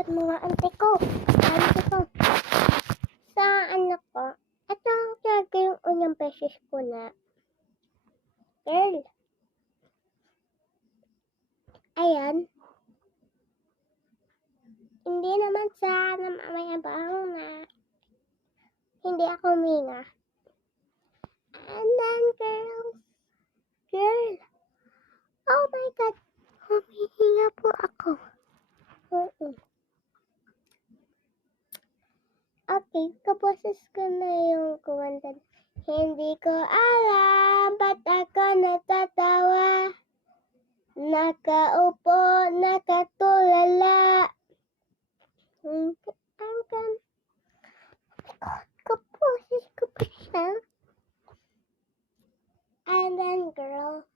at mga ante ko. Sa anak ko, ito ang talaga yung unang beses ko na girl. Ayan. Hindi naman sa namayabang na hindi ako huminga. And then girl, oh my God, humihinga po ako. Okay, kaboses ko na yung kumanta. Hindi ko alam ba't ako natatawa. Nakaupo, nakatulala. Kaboses ko pa siya. And then girl,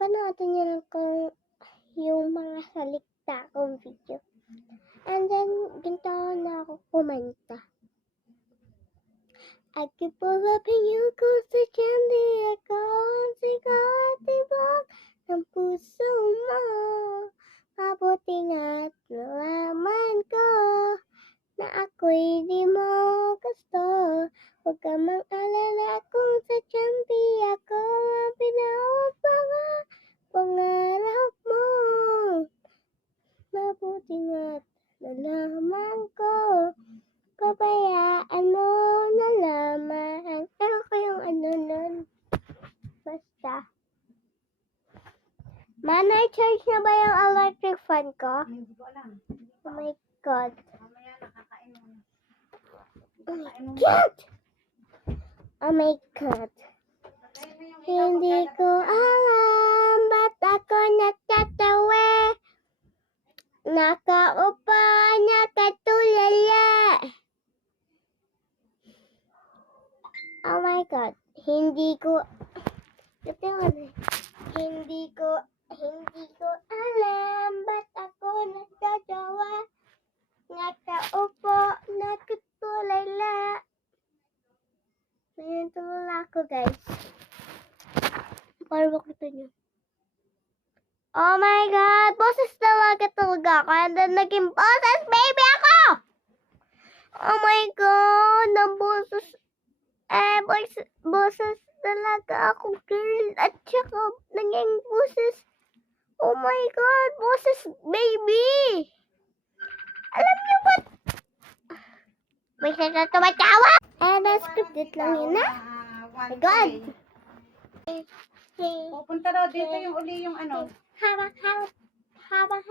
panoorin niyo lang kung yung mga salita kong video. And then, ganito na ako kumanta. I keep pulapin yung ko sa candy. Ako ang sigaw at tibok ng puso mo. Mabuti nga't nalaman ko na ako'y di mo gusto. Huwag ka mang alala kung sa candy ako ang pangarap mo. Mabuti nga't nalaman ko, pabayaan mo na lamang. Pero ko yung ano nun, basta. Manay, charge na ba yung electric fan ko? Hindi ko alam. Oh my God. Mamaya nakakain mo. Oh my God! Oh my God. Hindi ko alam ba't ako natatawa. Nakaupo, nakatulala. Oh my God. Hindi ko alam ba't ako natatawa. Nakaupo, nakatulala. Ngayon tulala ako, guys. Para makita nyo. Oh my God! Boses talaga ako. And then naging boses baby ako! Oh my God! Boses talaga ako, girl. At saka naging boses. Oh my God! Boses baby! Alam niyo ba? May sasal tumatawa! Scripted lang yun na. My God! Pupunta daw dito yung uli yung ano. Habang